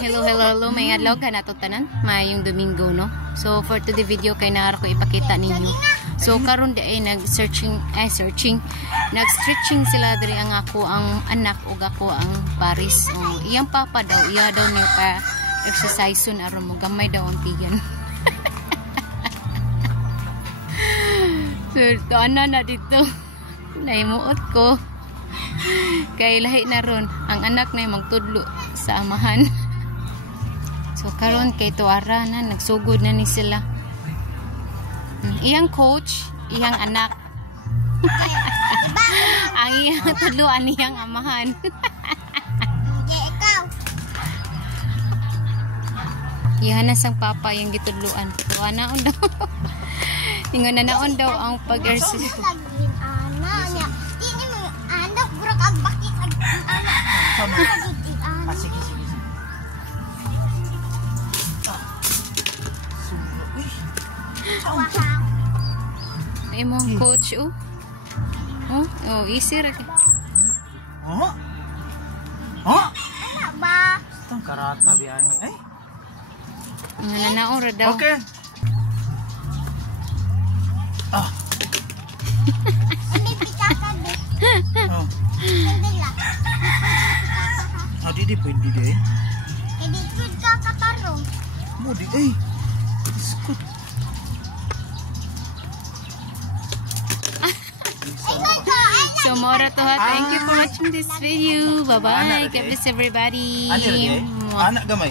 Hello. May adlaw ka na to tanan. Mayong Domingo, no? So, for today video, kay naara ko ipakita ninyo. So, karon di ay nag-stretching sila diri ang ako ang anak ug ako ang Paris. Iyang papa daw, iya daw ni pa exercise sun aron mo gamay daw ang tiyan. So, to na dito. Naimuot ko. Kay lahi na ron ang anak na magtudlo sa amahan. So karon kay tuara na nagsugod na ni sila. Iyang coach, iyang anak. Ang iyang tudloan iyang amahan. Iyan na sang papa yung gitudloan. Tuana on daw. Ingon na naon daw ang pag-exercise. Sige. Ay mo coach easy ra. Itong karata biyan. Ay. Nananaon ra daw. Okay. Di pwede di. Hindi good ka katarong. Mo di ay. Iskot. So more to ha. Thank you for watching this video. Bye bye. God bless everybody. Anak gamay.